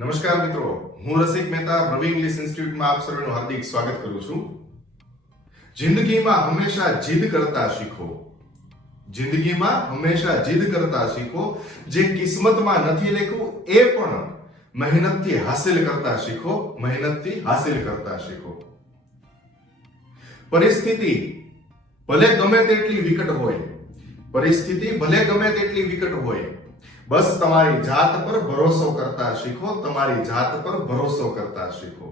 નમસ્કાર મિત્રો, હું રસિક મહેતા રવિ ઇંગ્લિશ ઇન્સ્ટિટ્યૂટમાં આપ સર્વેનું હાર્દિક સ્વાગત કરું છું. જિંદગીમાં હંમેશા જીદ કરતા શીખો. જિંદગીમાં હંમેશા જીદ કરતા શીખો. જે કિસ્મતમાં નથી લખ્યું એ પણ મહેનતથી હાસિલ કરતા શીખો. મહેનતથી હાસિલ કરતા શીખો. પરિસ્થિતિ ભલે ગમે તેટલી વિકટ હોય, પરિસ્થિતિ ભલે ગમે તેટલી વિકટ હોય, બસ તમારી જાત પર ભરોસો કરતા શીખો. તમારી જાત પર ભરોસો કરતા શીખો.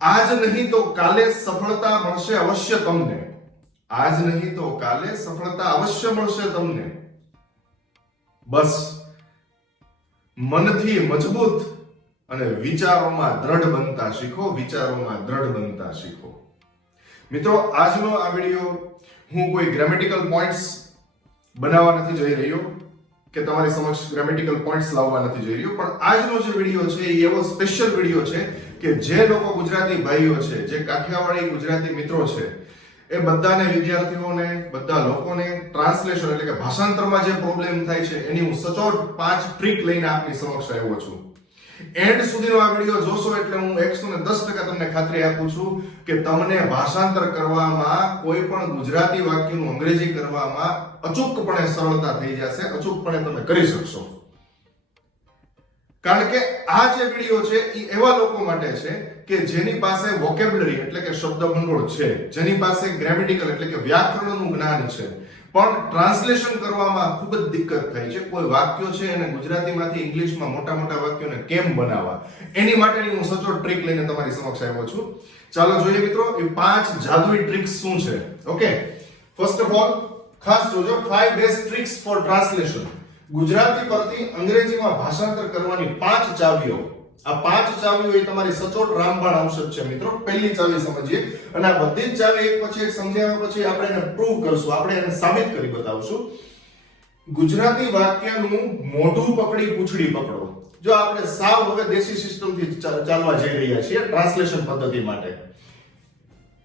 આજ નહીં તો કાલે સફળતા મળશે અવશ્ય તમને. આજ નહીં તો કાલે સફળતા અવશ્ય મળશે તમને. બસ મનથી મજબૂત અને વિચારોમાં દ્રઢ બનતા શીખો. વિચારોમાં દ્રઢ બનતા શીખો. મિત્રો, આજનો આ વિડિયો હું કોઈ ગ્રામેટિકલ પોઈન્ટ્સ બનાવવા નથી જઈ રહ્યો કે તમારી સમક્ષ ગ્રામેટિકલ પોઈન્ટ્સ લાવવા નથી જઈ રહ્યો, પણ આજનો જે વિડિયો છે એ એવો સ્પેશિયલ વિડિયો છે કે જે લોકો ગુજરાતી ભાઈઓ છે, જે કાઠિયાવાડી ગુજરાતી મિત્રો છે, એ બધાને, વિદ્યાર્થીઓને, બધા લોકોને ટ્રાન્સલેશન એટલે કે ભાષાંતરમાં જે પ્રોબ્લેમ થાય છે એની હું સચોટ 5 ટ્રીક લઈને આપની સમક્ષ આવ્યો છું. એન્ડ સુધીનો આ વિડિયો જોશો એટલે હું 110% તમને ખાતરી આપું છું કે તમને ભાષાંતર કરવામાં, કોઈ પણ ગુજરાતી વાક્યનું અંગ્રેજી કરવામાં અચૂકપણે સરળતા થઈ જશે. અચૂકપણે તમે કરી શકશો. કારણ કે આ જે વિડિયો છે એ એવા લોકો માટે છે કે જેની પાસે વોકેબ્યુલરી એટલે કે શબ્દ ભંડોળ છે, જેની પાસે ગ્રામેટિકલ એટલે કે વ્યાકરણનું જ્ઞાન છે, પણ ટ્રાન્સલેશન કરવામાં ખૂબ જ દિક્કત થાય છે. કોઈ વાક્યો છે એને ગુજરાતીમાંથી ઇંગ્લિશમાં મોટા મોટા વાક્યોને કેમ બનાવવા, એની માટેની હું સચોટ ટ્રીક લઈને તમારી સમક્ષ આવ્યો છું. ચાલો જોઈએ મિત્રો, એ 5 જાદુઈ ટ્રિક્સ શું છે. ઓકે, ફર્સ્ટ ઓફ ઓલ ખાસ જોજો, 5 best tricks for translation. Gujarati પરથી અંગ્રેજીમાં ભાષાંતર કરવાની 5 ચાવીઓ. આ 5 ચાવીઓ એ તમારી સચોટ રામબાણ ઔષધ છે મિત્રો. પહેલી ચાવી સમજીએ અને આ બધી જ ચાવી એક પછી એક સમજાવ્યા પછી આપણે એને પ્રૂવ કરશું, આપણે એને સાબિત કરી બતાવશું. ગુજરાતી વાક્યનું મોઢું પકડી પૂંછડી પકડો. જો આપણે સાવ હવે દેશી સિસ્ટમથી ચાલવા જઈ રહ્યા છીએ ટ્રાન્સલેશન પદ્ધતિ માટે.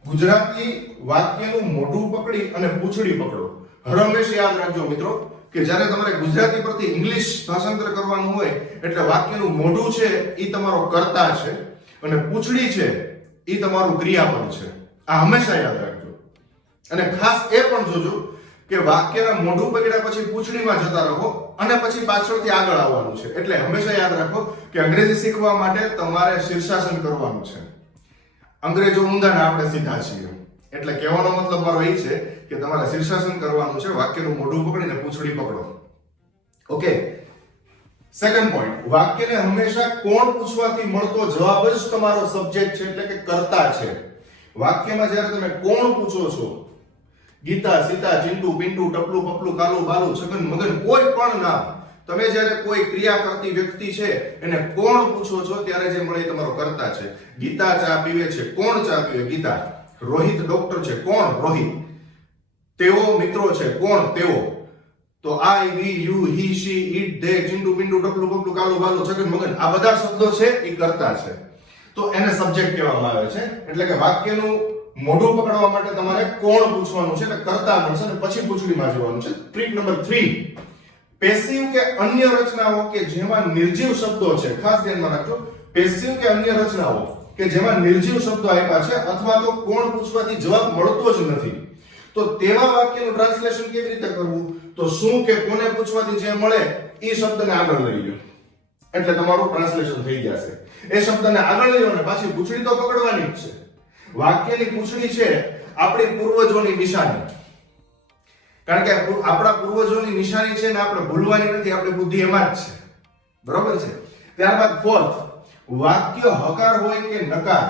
ગુજરાતી વાક્યનું મોઢું પકડી અને પૂંછડી પકડો. હંમેશા યાદ રાખજો મિત્રો કે જ્યારે તમારે ગુજરાતી પરથી ઇંગ્લિશ ભાષાંતર કરવાનું હોય એટલે વાક્યનું મોઢું છે એ તમારો કર્તા છે અને પૂંછડી છે એ તમારું ક્રિયાપદ છે. આ હંમેશા યાદ રાખજો. અને ખાસ એ પણ જોજો કે વાક્યના મોઢું પકડ્યા પછી પૂંછડીમાં જતા રહો અને પછી પાછળથી આગળ આવવાનું છે. એટલે હંમેશા યાદ રાખો કે અંગ્રેજી શીખવા માટે તમારે શીર્ષાસન કરવાનું છે. અંગ્રેજો ઊંધા ને આપણે સીધા છીએ. એટલે કહેવાનો મતલબ મારો એ છે કે તમારે શીર્ષાસન કરવાનું છે, વાક્યનું મોઢું પકડીને પૂંછડી પકડો. ઓકે, સેકન્ડ પોઈન્ટ, વાક્યને હંમેશા કોણ પૂછવાથી મળતો જવાબ જ તમારો સબ્જેક્ટ છે એટલે કે કર્તા છે. વાક્યમાં જ્યારે તમે કોણ પૂછો છો, ગીતા, સીતા, ચિંટુ, પિંટુ, ટપલું, પપલું, કાલુ, બાલુ, છગન, મગન, કોઈ પણ નામ, તમે જ્યારે કોઈ ક્રિયા કરતી વ્યક્તિ છે એને કોણ પૂછો છો ત્યારે જે મળે તમારો કર્તા છે. ગીતા ચા પીવે છે, કોણ ચા પીવે? ગીતા. રોહિત ડોક્ટર છે, કોણ? રોહિત. તેઓ મિત્રો છે, કોણ? તેઓ. તો I, we, you, he, she, it, they, Chintu, Pintu, Taplu, Paplu, Kalu, Balu, Chhagan, Magan, આ બધા શબ્દો છે એ કર્તા છે. તો એને સબ્જેક્ટ કહેવામાં આવે છે. એટલે કે વાક્યનું મોઢું પકડવા માટે તમારે કોણ પૂછવાનું છે એટલે કર્તા મળશે અને પછી પૂંછડીમાં જવાનું છે. ટ્રીક નંબર 3, પેસિવ કે અન્ય રચનાઓ કે જેમાં નિર્જીવ શબ્દો છે. ખાસ ધ્યાનમાં રાખજો, પેસિવ કે અન્ય રચનાઓ કે જેમાં નિર્જીવ શબ્દો આપ્યા છે અથવા તો કોણ પૂછવાથી જવાબ મળતો જ નથી, તો તેવા વાક્યનું ટ્રાન્સલેશન કેવી રીતે કરવું? તો શું કે કોને પૂછવાથી જે મળે એ શબ્દને આગળ લઈ લો એટલે તમારું ટ્રાન્સલેશન થઈ જશે. એ શબ્દને આગળ લઈ લો અને પાછી પૂંછડી તો પકડવાની જ છે. વાક્યની પૂંછડી છે આપણી પૂર્વજોની નિશાની. કારણ કે આપણા પૂર્વજોની નિશાની છે ને આપણે ભૂલવાની નથી, આપણી બુદ્ધિ એમાં જ છે. બરોબર છે. ત્યારબાદ ફોર્થ, વાક્ય હકાર હોય કે નકાર,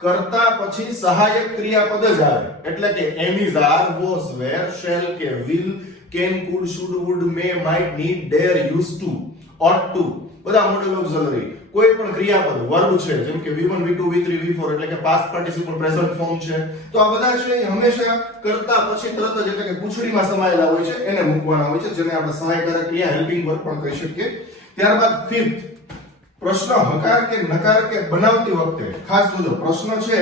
કર્તા પછી સહાયક ક્રિયાપદ જ આવે. એટલે કે am is, are, was, were, shall કે will, can, could, should, would, may, might, need, dare, used to, ought to, બધા મોડલ ઓક્ઝિલરી. કોઈ પણ ક્રિયાપદ વર્બ છે જેમ કે V1, V2, V3, V4 એટલે કે પાસ્ટ પાર્ટિસિપલ પ્રેઝન્ટ ફોર્મ છે, તો આ બધા છે હંમેશા કર્તા પછી તરત જ એટલે કે પૂંછડીમાં સમાયેલા હોય છે, એને મૂકવાના હોય છે, જેને આપણે સહાયકારક ક્રિયા, હેલ્પિંગ વર્બ પણ કહી શકીએ. ત્યારબાદ ફિફ્થ, પ્રશ્ન હકાર કે નકાર કે બનાવતી વખતે ખાસ જોજો, પ્રશ્ન છે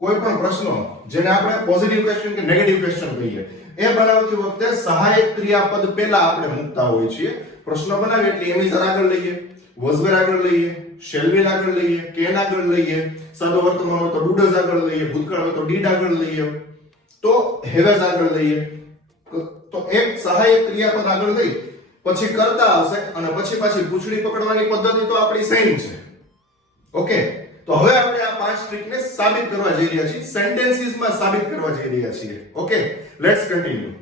કોઈ પણ પ્રશ્ન જેને આપણે પોઝિટિવ ક્વેશ્ચન કે નેગેટિવ ક્વેશ્ચન કહીએ, એ બનાવતી વખતે સહાયક ક્રિયાપદ પહેલા આપણે મૂકતા હોઈએ છીએ. પ્રશ્ન બનાવીએ એટલે એમિઝર આગળ લઈએ, વોઝવેર આગળ લઈએ, શેલ વિલ આગળ લઈએ, કેન આગળ લઈએ, સાદો વર્તમાન હોય તો ડુડઝ આગળ લઈએ, ભૂતકાળ હોય તો ડીડ આગળ લઈએ, તો હેવેઝ આગળ લઈએ. તો એક સહાયક ક્રિયાપદ આગળ લઈ પછી કરતા આવશે અને પછી પાછી પૂંછડી પકડવાની પદ્ધતિ તો આપણી સેમ છે. ઓકે, તો હવે આપણે આ પાંચ ટ્રીકને સાબિત કરવા જઈ રહ્યા છીએ, સેન્ટેન્સીસમાં સાબિત કરવા જઈ રહ્યા છીએ. Okay, let's continue.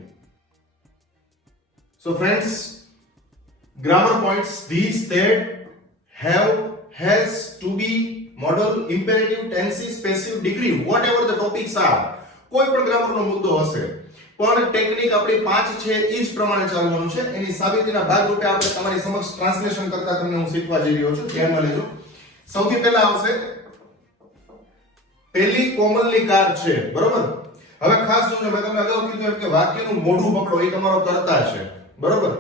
So friends, grammar points these that have, has, to be, modal, imperative, tenses, passive, degree, whatever the topics are. કોઈ પણ ગ્રામરનો મુદ્દો હશે પણ ટેકનિક આપણી પાંચ છે એ જ પ્રમાણે ચાલવાનું છે. એની સાબિતીના ભાગરૂપે આપણે તમારી સમક્ષ ટ્રાન્સલેશન કરતા તમને હું શીખવા જઈ રહ્યો છું. ધ્યાનમાં લેજો. સૌથી પહેલા આવશે પહેલી કોમનલી કાર છે, બરોબર. હવે ખાસ જોજો, મેં તમને અગાઉ કીધું એમ કે વાક્યનું મોઢું પકડો એ તમારો કર્તા છે, બરોબર,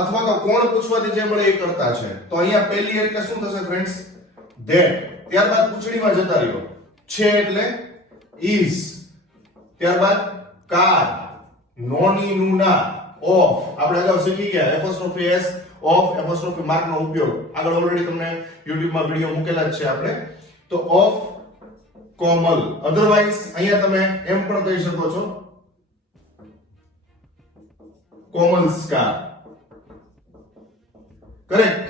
અથવા તો કોણ પૂછવાથી જે મળે એ કરતા છે. તો અહીંયા પહેલી એટલે શું થશે ફ્રેન્ડ્સ? ધેટ. ત્યારબાદ પૂંછડીમાં જતા રહ્યો, છે એટલે is. ત્યારબાદ કાર, નોની નુના, ઓફ. આપણે અગાઉ શીખી ગયા apostrophe s, of apostrophe mark નો ઉપયોગ. આગળ ઓલરેડી તમને YouTube માં વિડિયો મૂકેલા જ છે આપણે. તો ઓફ કોમલ. અધરવાઇઝ અહીંયા તમે એમ પણ કહી શકો છો કોમલ્સકાર. કરેક્ટ.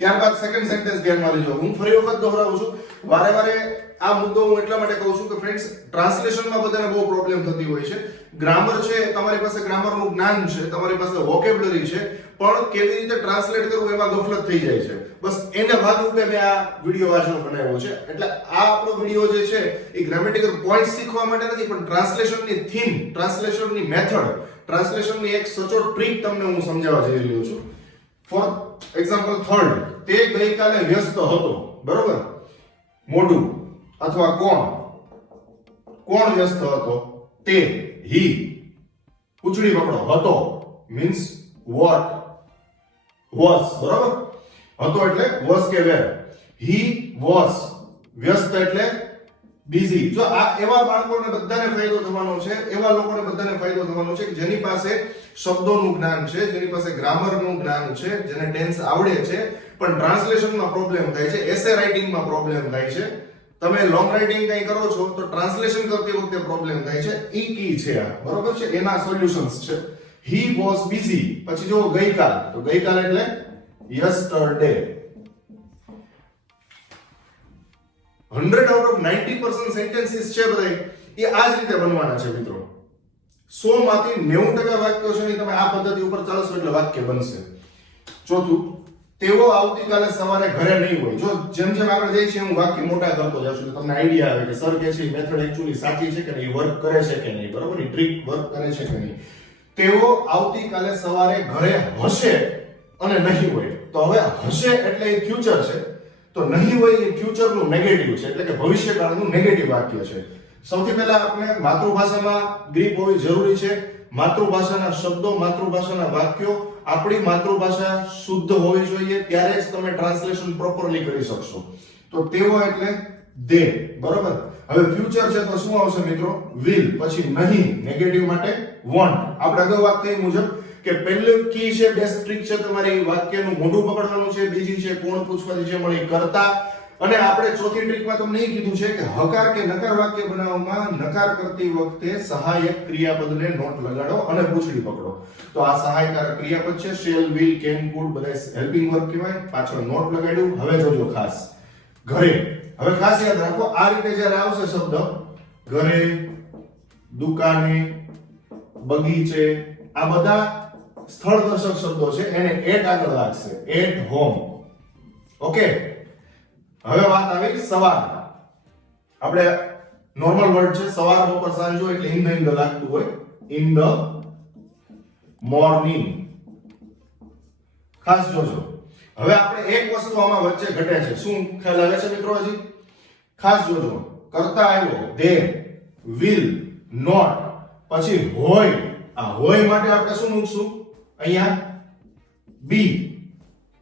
ત્યારબાદ સેકન્ડ સેન્ટેન્સ ધ્યાનમાં લેજો. હું ફરી વખત દોહરાવું છું, વારે વારે આ મુદ્દો હું એટલા માટે કહું છું કે ફ્રેન્ડ્સ, ટ્રાન્સલેશનમાં બધાને બહુ પ્રોબ્લેમ થતી હોય છે. ગ્રામર છે, તમારી પાસે ગ્રામરનું જ્ઞાન છે, તમારી પાસે વોકેબ્યુલરી છે, પણ કેવી રીતે ટ્રાન્સલેટ કરવું એમાં ગફલત થઈ જાય છે. બસ એના ભાગરૂપે મેં આ વિડિયો વાંચનો બનાવ્યો છે. એટલે આ આપણો વિડિયો જે છે એ ગ્રામેટિકલ પોઈન્ટ્સ શીખવા માટે નથી, પણ ટ્રાન્સલેશનની થીમ, ટ્રાન્સલેશનની મેથડ, ટ્રાન્સલેશનની એક સચોટ ટ્રીક તમને હું સમજાવવા જઈ રહ્યો છું. ફોર એક્ઝામ્પલ થર્ડ, તે ગઈકાલે વ્યસ્ત હતો, બરોબર. મોઢું અથવા કોણ, કોણ વ્યસ્ત હતો? તે, હી. પૂંછડી પકડો, હતો મીન્સ વોટ, વોઝ, બરોબર. હતો એટલે વોઝ કે વેર. He was. વ્યસ્ત એટલે બિઝી. જો આ એવા બાળકોને બધાને ફાયદો થવાનો છે, એવા લોકોને બધાને ફાયદો થવાનો છે કે જેની પાસે શબ્દોનું જ્ઞાન છે, જેની પાસે ગ્રામરનું જ્ઞાન છે, જેને ટેન્સ આવડે છે, પણ ટ્રાન્સલેશનમાં પ્રોબ્લેમ થાય છે, એસે રાઇટિંગમાં પ્રોબ્લેમ થાય છે. તમે લોંગ રાઇટિંગ કઈ કરો છો તો ટ્રાન્સલેશન કરતી વખતે પ્રોબ્લેમ થાય છે. ઈ કી છે આ, બરોબર છે. એના સોલ્યુશન્સ છે. He was busy. પછી જો ગઈકાલ, તો ગઈકાલ એટલે યસ્ટરડે. 100 out of 90% સેન્ટેન્સીસ છે બધા એ આ જ રીતે બનવાના છે મિત્રો. 100 માંથી 90% વાક્યો છે ને તમે આ પદ્ધતિ ઉપર ચાલશો એટલે વાક્ય બનશે. ચોથું, તેઓ આવતીકાલે સવારે ઘરે નહીં હોય. જો જેમ જેમ આગળ જાય છે હું વાક્ય મોટા કરતો જાઉં છું, તમને આઈડિયા આવે કે સર કે છે મેથડ એક્ચ્યુઅલી સાચી છે કે નહીં, વર્ક કરે છે કે નહીં, બરોબર, એ ટ્રીક વર્ક કરે છે કે નહીં. તેઓ આવતીકાલે સવારે ઘરે હશે અને નહીં હોય. તો હવે હશે એટલે એ ફ્યુચર છે, તો નહીં હોય એ ફ્યુચરનું નેગેટિવ છે, એટલે કે ભવિષ્યકાળનું નેગેટિવ વાક્ય છે. સૌથી પહેલા આપણે માતૃભાષામાં ગ્રીપ હોવી જરૂરી છે. માતૃભાષાના શબ્દો, માતૃભાષાના વાક્યો, આપણી માતૃભાષા શુદ્ધ હોવી જોઈએ, ત્યારે જ તમે ટ્રાન્સલેશન પ્રોપરલી કરી શકશો. તો તેઓ એટલે દે, બરોબર. હવે ફ્યુચર છે તો શું આવશે મિત્રો? વિલ. પછી નહીં, નેગેટિવ માટે વોન્ટ. આપણે અગાઉ વાત કરી મુજબ કે પહેલું કી છે, બેસ્ટ ટ્રીક છે તમારી વાક્યનું મોઢું પકડવાનું છે, બીજી છે કોણ પૂછવાથી જે મળે કરતા, અને આપણે ચોથી ટ્રીકમાં તમને એ કીધું છે કે હકાર કે નકાર વાક્ય બનાવવામાં નકાર કરતી વખતે સહાયક ક્રિયાપદને નોટ લગાડો અને પૂંછડી પકડો. તો આ સહાયક ક્રિયાપદ છે. શેલ, વિલ, કેન, કુડ બધા હેલ્પિંગ વર્બ કહેવાય. પાછળ નોટ લગાડ્યું. હવે જોજો ખાસ ઘરે. હવે ખાસ યાદ રાખો, આ રીતે જ્યારે આવશે શબ્દ ઘરે, દુકાને, બગીચે, આ બધા સ્થળ દર્શક શબ્દો છે, એને એટ આગળ લાગશે. At home. ઓકે. હવે વાત આવી સવાર. આપણે નોર્મલ વર્ડ છે સવાર, બપોર, સાંજ હોય એટલે ઇન ધ લાગતું હોય. In the morning. ખાસ જોજો. હવે આપણે એક વસ્તુ આમાં વચ્ચે ઘટે છે. શું ખ્યાલ આવે છે મિત્રો? હજી ખાસ જોજો. કરતા આવ્યો ધે, વિલ, નોટ, પછી હોય. આ હોય માટે આપણે શું મૂકશું? અહીંયા બી,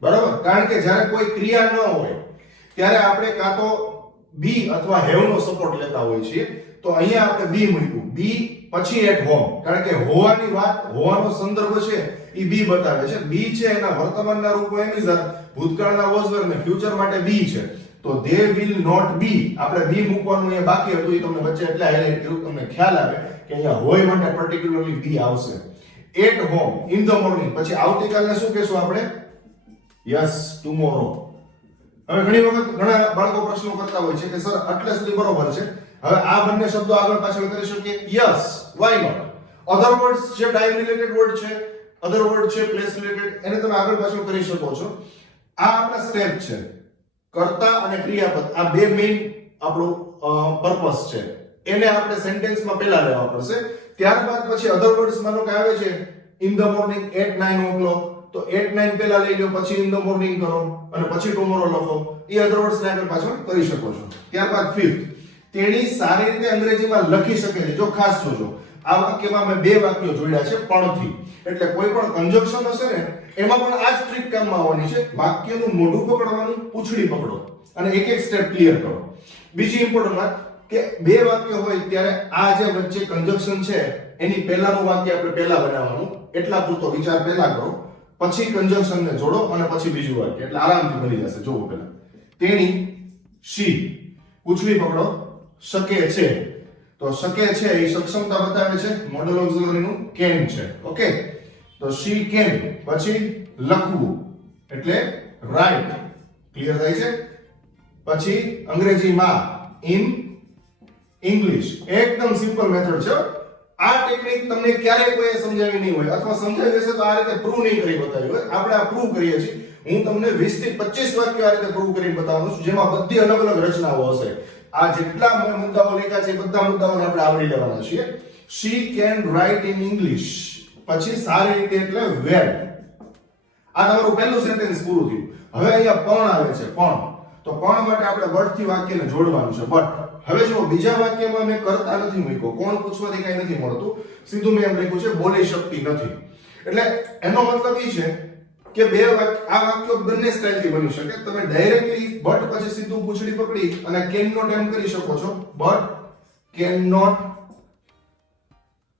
બરાબર. કારણ કે જ્યારે કોઈ ક્રિયા ન હોય ત્યારે આપણે કાં તો બી અથવા હેવ નો સપોર્ટ લેતા હોય છીએ. તો અહીંયા આપણે બી મૂક્યું. બી પછી એટ હોમ, કારણ કે હોવાની વાત, હોવાનો સંદર્ભ છે ઈ બી બતાવે છે. બી છે એના વર્તમાનના રૂપો એમ ઇઝ આર, ભૂતકાળના વોઝ વેર ને ફ્યુચર માટે બી છે. તો દે વિલ નોટ બી, આપણે બી મૂકવાનું અહીંયા બાકી હતું, એ તમને વચ્ચે એટલે હાઇલાઇટ કર્યું, તમને ખ્યાલ આવે કે અહીંયા હોય માટે પર્ટિક્યુલરલી બી આવશે. At home in the morning, પછી આવતીકાલને શું કહેશું આપણે? Yes, tomorrow. હવે ઘણી વખત ઘણા બાળકો પ્રશ્નો કરતા હોય છે કે સર આટલે સુધી બરોબર છે, હવે આ બંને શબ્દો આગળ પાછળ કરી શકીએ? Yes, why not. Other words જે ટાઈમ રિલેટેડ વર્ડ છે, અધર વર્ડ છે પ્લેસ રિલેટેડ, એને તમે આગળ પાછળ કરી શકો છો. આ આપણા સ્ટેપ છે, કર્તા અને ક્રિયાપદ, આ બે મેઇન આપણો પર્પસ છે. એને આપણે સેન્ટેન્સમાં પહેલા લેવા પડશે. ત્યારબાદ પછી અધર વર્ડ્સ માનો કે આવે છે in the morning at 9 o'clock, તો 8-9 પહેલા લઈ લો, પછી ઇન ધ મોર્નિંગ કરો અને પછી ટુમોરો લખો. એ અધર વર્ડ્સ ને આગળ પાછળ કરી શકો છો. ત્યારબાદ ફિફ્થ, તેણી સારી રીતે અંગ્રેજીમાં લખી શકે છે. જો ખાસ જોજો, આ વાક્યમાં મેં બે વાક્યો જોડ્યા છે પણથી, એટલે કોઈ પણ કન્જક્શન હશે ને એમાં પણ આ જ ટ્રીક કામમાં આવવાની છે. વાક્યનું મોઢું પકડવાનું, પૂંછડી પકડો અને એક એક સ્ટેપ ક્લિયર કરો. બીજી ઇમ્પોર્ટન્ટ વાત કે બે વાક્ય હોય ત્યારે આ જે વચ્ચે કન્જક્શન છે એની પહેલાનું વાક્ય આપણે પહેલા બનાવવાનું, એટલા પૂરતો વિચાર પહેલા કરો, પછી કન્જક્શન ને જોડો અને પછી બીજું વાક્ય, એટલે આરામથી બની જશે. જોવો પહેલા, તેણી, શી, પૂંછડી પકડો, શકે છે. તો શકે છે એ સક્ષમતા બતાવે છે, મોડલ ઓક્ઝિલરીનું કેન છે. ઓકે, તો શી કેન, પછી લખવું એટલે રાઇટ, ક્લિયર થાય છે. પછી અંગ્રેજીમાં ઇન ઇંગ્લિશ, એકદમ સિમ્પલ મેથડ છે. આ ટેકનિક તમને ક્યારેય કોઈ સમજાવી નહીં હોય, અથવા સમજાવી હશે તો આ રીતે પ્રૂવ નહીં કરી બતાવી હોય. આપણે આ પ્રૂવ કરીએ છીએ. હું તમને 20 થી 25 વાક્યો આ રીતે પ્રૂવ કરીને બતાવવાનું છું, જેમાં બધી અલગ અલગ રચનાઓ હશે. આ જેટલા મેં મુદ્દાઓ લખ્યા છે બધા મુદ્દાઓને આપણે આવરી લેવાના છીએ. she can write in english, પછી સારી રીતે એટલે વેલ. આ તમારું પહેલું સેન્ટેન્સ પૂરું થયું. હવે અહીંયા પણ આવે છે, પણ. તો પણ માટે આપણે બટ થી વાક્યને જોડવાનું છે. બટ હવે જો બીજા વાક્યમાં મેં કરતા નથી મૂક્યો, કોણ પૂછવાથી કઈ નથી મળતું, સીધું મેં એમ લખ્યું છે બોલી શકતી નથી. એટલે એનો મતલબ એ છે કે બે આ વાક્યો બંને સ્ટાઇલથી બની શકે. તમે ડાયરેક્ટલી બટ પછી સીધું પૂંછડી પકડી અને કેન નોટ એમ કરી શકો છો. બટ કેન નોટ,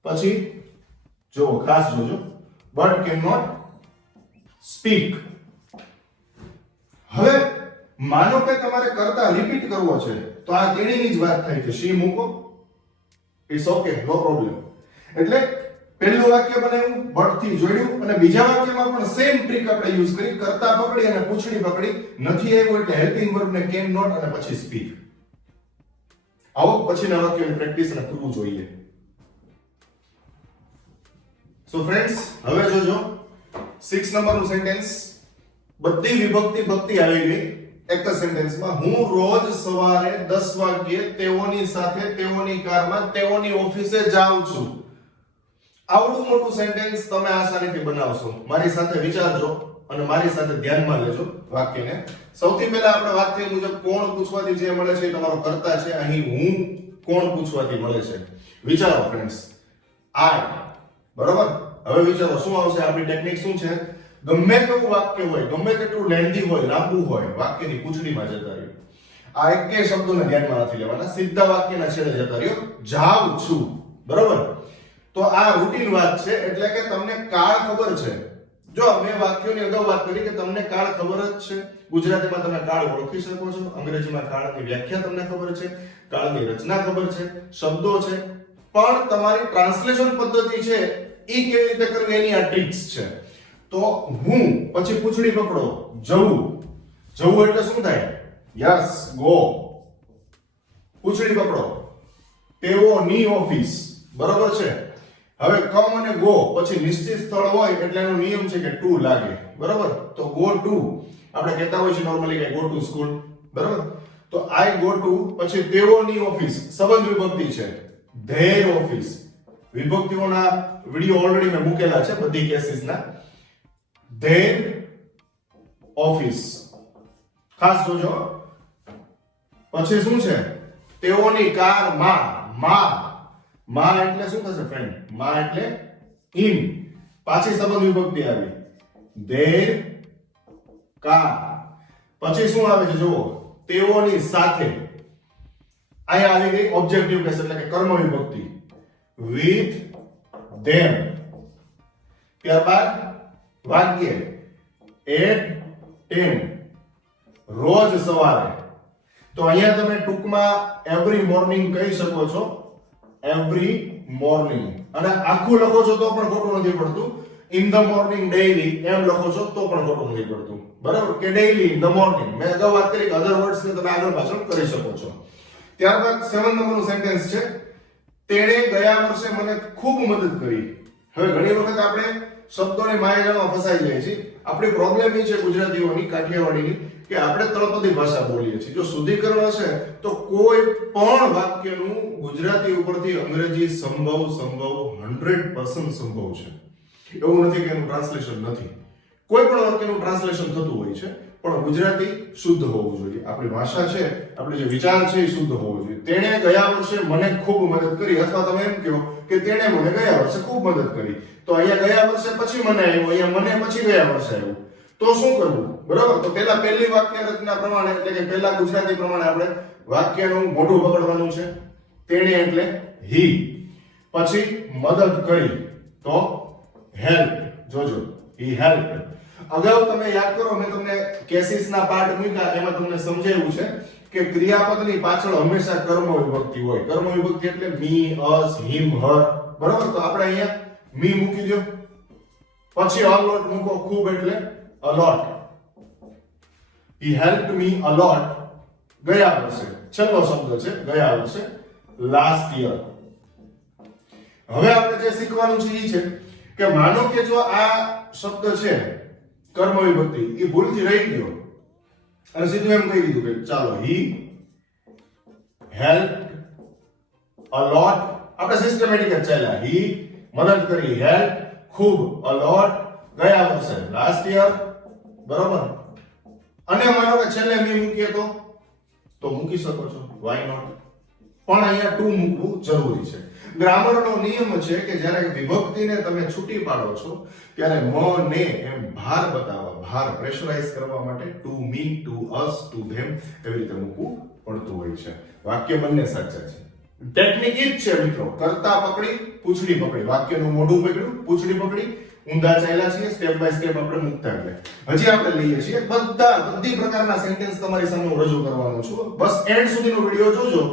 પછી જો ખાસ જોજો, બટ કેન નોટ સ્પીક. હવે માનો કે તમારે કરતા રિપીટ કરવો છે, તો આ તેણીની જ વાત થાય છે. શી મૂકો, ઇટ્સ ઓકે, નો પ્રોબ્લેમ. એટલે પહેલું વાક્ય બનાવ્યું, બટ થી જોડ્યું, અને બીજા વાક્યમાં પણ સેમ ટ્રીક આપણે યુઝ કરી, કરતા પકડી અને પૂંછડી પકડી. નથી આવ્યું એટલે હેલ્પિંગ વર્બ ને કેન નોટ અને પછી સ્પીક. આવો પછીના વાક્યોની પ્રેક્ટિસ અને કરવું જોઈએ. સો ફ્રેન્ડ્સ, હવે જોજો 6 નંબરનું સેન્ટેન્સ. બધી વિભક્તિ ભક્તિ આવી ગઈ એક જ સેન્ટેન્સમાં. હું રોજ સવારે 10 વાગ્યે તેઓની સાથે તેઓની કારમાં તેઓની ઓફિસે જાઉં છું. આવડું મોટું સેન્ટેન્સ તમે આસાનીથી બનાવશો. મારી સાથે વિચારજો અને મારી સાથે ધ્યાનમાં લેજો વાક્યને. સૌથી પહેલા આપણે વાત થઈ મુજબ કોણ પૂછવાથી જે મળે છે એ તમારો કર્તા છે. અહીં હું કોણ પૂછવાથી મળે છે. વિચારો ફ્રેન્ડ્સ, આઈ. બરોબર, હવે વિચારો શું આવશે. આપણી ટેકનિક શું છે? ગમે તેવું વાક્ય હોય, ગમે તેટલું લેન્ધી હોય, લાંબુ હોય, વાક્યની પૂંછડીમાં જતા રહ્યો. આ એકેય શબ્દોને ધ્યાનમાં નથી લેવાના, સીધા વાક્યના છેડે જતા રહ્યો. જાઉં છું. બરોબર, તો આ રૂટીન વાત છે, એટલે કે તમને કાળ ખબર છે. જો મેં વાક્યોની અગાઉ વાત કરી કે તમને કાળ ખબર જ છે. ગુજરાતીમાં તમે કાળ ઓળખી શકો છો, અંગ્રેજીમાં કાળની વ્યાખ્યા તમને ખબર છે, કાળની રચના ખબર છે, શબ્દો છે, પણ તમારી ટ્રાન્સલેશન પદ્ધતિ છે એ કેવી રીતે કરવી એની આ ટ્રિક્સ છે. તો હું પછી પૂંછડી પકડો, જવું. જવું એટલે શું થાય? Yes, go. પૂંછડી પકડો, તેઓની ઓફિસ. બરોબર છે. હવે કમ અને ગો પછી નિશ્ચિત સ્થળ હોય એટલે એનો નિયમ છે કે ટુ લાગે. બરોબર, તો ગો ટુ આપણે કહેતા હોય છે નોર્મલી કે ગો ટુ સ્કૂલ. બરોબર, તો આઈ ગો ટુ, પછી તેઓની ઓફિસ, સંબંધ વિભક્તિ છે, ધેર ઓફિસ. વિભક્તિઓના વિડિયો ઓલરેડી મેં મૂકેલા છે બધી કેસીસના. ધેર ઓફિસ, ખાસ જોજો. પછી શું છે? તેઓની કારમાં. માં એટલે શું થશે ફ્રેન્ડ? માં એટલે ઇન. પાછી સંબંધ વિભક્તિ આવી, ધેર કાર. પછી શું આવે છે જુઓ, તેઓની સાથે. અહીંયા આવી ગઈ ઓબ્જેક્ટિવ કેસ એટલે કે કર્મ વિભક્તિ, વિથ ધેમ. ત્યારબાદ વાગ્યે 8:10 રોજ સવારે. તો અહીંયા તમે ટૂંકમાં એવરી મોર્નિંગ કહી શકો છો, એવરી મોર્નિંગ. અને આખું લખો છો તો પણ ખોટું નથી પડતું. ઇન ધ મોર્નિંગ ડેઈલી એમ લખો છો તો પણ ખોટું નથી પડતું, બરાબર? કે ડેઈલી ઇન ધ મોર્નિંગ. મેં અગાઉ વાત કરી કે અધર વર્ડ્સ ને તમે આગળ પાછળ કરી શકો છો. ત્યારબાદ 7 નંબરનું સેન્ટેન્સ છે, તેણે ગયા વર્ષે મને ખૂબ મદદ કરી. હવે ઘણી વખત આપણે શબ્દોની માયાજાળમાં ફસાઈ જઈએ છીએ. આપણી પ્રોબ્લેમ એ છે ગુજરાતીઓની, કાઠિયાવાડીની, કે આપણે તળપદી ભાષા બોલીએ છીએ. જો શુદ્ધિકરણ હશે તો કોઈ પણ વાક્યનું ગુજરાતી ઉપરથી અંગ્રેજી સંભવ 100% સંભવ છે. એવું નથી કે એનું ટ્રાન્સલેશન નથી. કોઈ પણ વાક્યનું ટ્રાન્સલેશન થતું હોય છે, પણ ગુજરાતી શુદ્ધ હોવું જોઈએ. આપણી ભાષા છે, આપણે જે વિચાર છે એ શુદ્ધ હોવો જોઈએ. તેણે ગયા વર્ષે મને ખૂબ મદદ કરી, અથવા તમે એમ કહો કે તેણે મને ગયા વર્ષે ખૂબ મદદ કરી. તો અહીંયા ગયા વર્ષે પછી મને આવ્યું, અહીંયા મને પછી ગયા વર્ષે આવ્યું. તો શું કરવું? બરાબર? તો પહેલી વાક્ય રચના પ્રમાણે, એટલે કે પહેલા ગુજરાતી પ્રમાણે આપણે વાક્યનું મોઢું પકડવાનું છે. તેણે એટલે હી. પછી મદદ કરી તો હેલ્પ. જોજો, હી હેલ્પ. અગાઉ તમે યાદ કરો, મેં તમને કેસીસના પાર્ટ મૂક્યા, એમાં તમને સમજાવ્યું છે કે ક્રિયાપદની પાછળ હંમેશા કર્મ વિભક્તિ હોય. કર્મ વિભક્તિ એટલે મી, અસ, હિમ, હર. બરાબર? તો આપણે અહીંયા મી મૂકી દો, પછી અલોટ મૂકો, ખૂબ એટલે a lot. He helped me a lot. ગયા વર્ષે, છેલ્લો શબ્દ છે ગયા વર્ષે, લાસ્ટ યર. હવે આપણે જે શીખવાનું છે એ છે કે માનો કે જો આ શબ્દ છે કર્મ વિભક્તિ, એ ભૂલથી રહી ગયો અને સીધું એમ કહી દીધું કે ચાલો he helped a lot. આપણે સિસ્ટમેટિક જ ચાલ્યા. he મદદ કરી, હેલ્પ ખૂબ, a lot ગયા વર્ષે, લાસ્ટ યર. બરોબર? અને માનો કે છેલ્લે મી મૂકીએ તો મૂકી શકો છો, વાય નોટ. પણ અહીંયા ટુ મૂકવું જરૂરી છે. ગ્રામરનો નિયમ છે કે જ્યારે વિભક્તિને તમે છૂટી પાડો છો ત્યારે મ ને એમ ભાર બતાવવા, ભાર પ્રેશરાઇઝ કરવા માટે to me, two us, to them એવી રીતે મૂકવું પડતું હોય છે. વાક્ય બંને સાચા છે. ટેકનિક ઈ જ છે મિત્રો, કર્તા પકડી પૂંછડી પકડી. વાક્યનું મોઢું પકડ્યું, પૂંછડી પકડી, ઊંધા ચાલ્યા છીએ, સ્ટેપ બાય સ્ટેપ આપણે મૂકતા ગયા. હજી આપણે લઈએ છીએ બધી પ્રકારના સેન્ટેન્સ તમારી સામે હું રજૂ કરવાનો છું. બસ એન્ડ સુધીનો વિડિયો જોજો.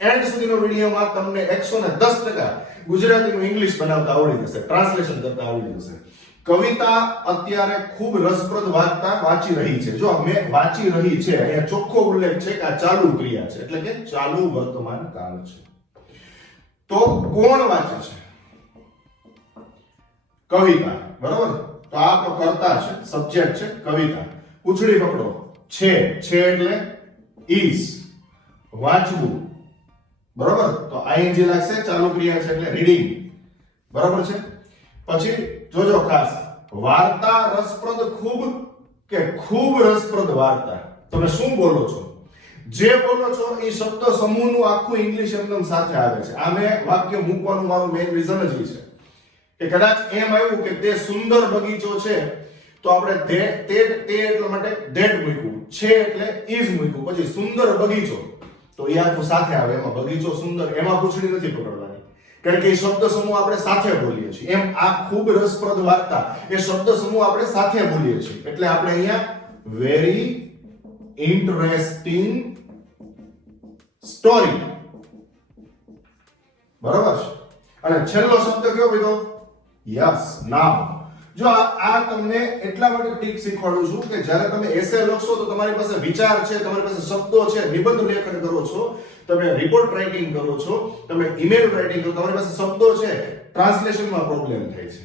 એન્ડ સુધીનો વિડિયોમાં તમને 110% ગુજરાતીનું ઇંગ્લિશ બનાવતા આવડી જશે, ટ્રાન્સલેશન કરતા આવડી જશે. કવિતા અત્યારે ખૂબ રસપ્રદ વાર્તા વાંચી રહી છે. જો મેં વાંચી રહી છે, અહીંયા ચોખ્ખો ઉલ્લેખ છે કે આ ચાલુ ક્રિયા છે, એટલે કે ચાલુ વર્તમાન કાળ છે. તો કોણ વાંચે છે? કવિતા. બરોબર? તો આ આપણો કર્તા છે, સબ્જેક્ટ છે કવિતા. પૂંછડી પકડો, છે એટલે is, વાંચવું. બરોબર? તો ing લાગશે, ચાલુ ક્રિયા છે એટલે રીડિંગ. બરોબર છે? પછી જોજો ખાસ, વાર્તા રસપ્રદ ખૂબ કે ખૂબ રસપ્રદ વાર્તા. તમે શું બોલો છો? જે બોલો છો એ શબ્દ સમૂહનું આખું ઇંગ્લિશ એકદમ સાથે આવે છે. આ મેં વાક્ય મૂકવાનું મારું મેઇન રીઝન જ છે કે કદાચ એમ આવ્યું કે તે સુંદર બગીચો છે, તો આપણે તે એટલા માટે ધેટ મૂક્યું, છે એટલે is મૂક્યું, પછી સુંદર બગીચો તો એ આખું સાથે આવે. એમાં બગીચો સુંદર, એમાં પૂંછડી નથી પકડવાની, કારણ કે એ શબ્દ સમૂહ આપણે સાથે બોલીએ છીએ. એમ આ ખૂબ રસપ્રદ વાર્તા, એ શબ્દ સમૂહ આપણે સાથે બોલીએ છીએ, એટલે આપણે અહીંયા વેરી ઇન્ટરેસ્ટિંગ સ્ટોરી. બરાબર છે? અને છેલ્લો શબ્દ કયો કીધો? યસ, નાઉ. જો આ તમને એટલા માટે ટીક શીખવાડું છું કે જ્યારે તમે એસે લખશો તો તમારી પાસે વિચાર છે, તમારી પાસે શબ્દો છે, નિબંધ લેખન કરો છો, તમે રિપોર્ટ રાઇટિંગ કરો છો, તમે ઈમેલ રાઇટિંગ કરો, તમારી પાસે શબ્દો છે, ટ્રાન્સલેશનમાં પ્રોબ્લેમ થાય છે.